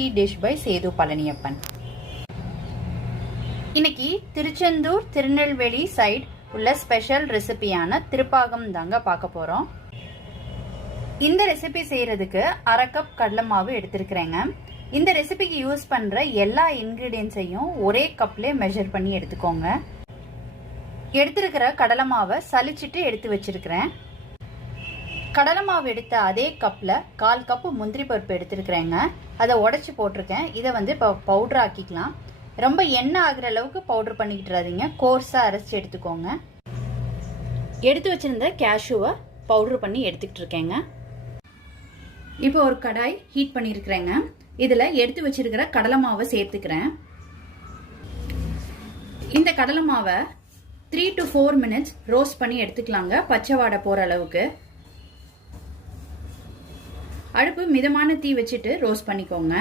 Tasty dish by Sethu Palaniappan. இன்னைக்கு Tiruchendur Tirunelveli side உள்ள special ரெசிபியான திருப்பாகம் தாங்க பார்க்க போறோம். இந்த ரெசிபி செய்யறதுக்கு 1/2 கப் கடலை மாவு எடுத்திருக்கிறேங்க. இந்த ரெசிபிக்கு யூஸ் பண்ற எல்லா இன்கிரீடியன்ஸையும் ஒரே கப்ல மெஷர் பண்ணி எடுத்துக்கோங்க. எடுத்திருக்கிற கடலை மாவை சலிச்சிட்டு எடுத்து வச்சிருக்கிறேன். கடலை மாவு எடுத்த அதே கப்ல 1/4 கப் முந்திரி பருப்பு எடுத்திருக்கிறேங்க. அதை உடைச்சு போட்டிருக்கேன். இதை இப்போ பவுடர் ஆக்கிக்கலாம். ரொம்ப எண்ணெய் ஆகுற அளவுக்கு பவுடர் பண்ணிக்கிட்டுறாதீங்க, கோர்ஸா அரைச்சி எடுத்துக்கோங்க. எடுத்து வச்சிருந்த கேஷ்யூவை பவுடர் பண்ணி எடுத்துக்கிட்டு இருக்கேங்க. இப்போ ஒரு கடாய் ஹீட் பண்ணியிருக்கிறேங்க. இதுல எடுத்து வச்சிருக்கிற கடலை மாவை சேர்த்துக்கிறேன். இந்த கடலை மாவை 3 to 4 minutes ரோஸ்ட் பண்ணி எடுத்துக்கலாங்க, பச்சை வாடை போற அளவுக்கு. அடுப்பு மிதமான தீ வச்சுட்டு ரோஸ்ட் பண்ணிக்கோங்க.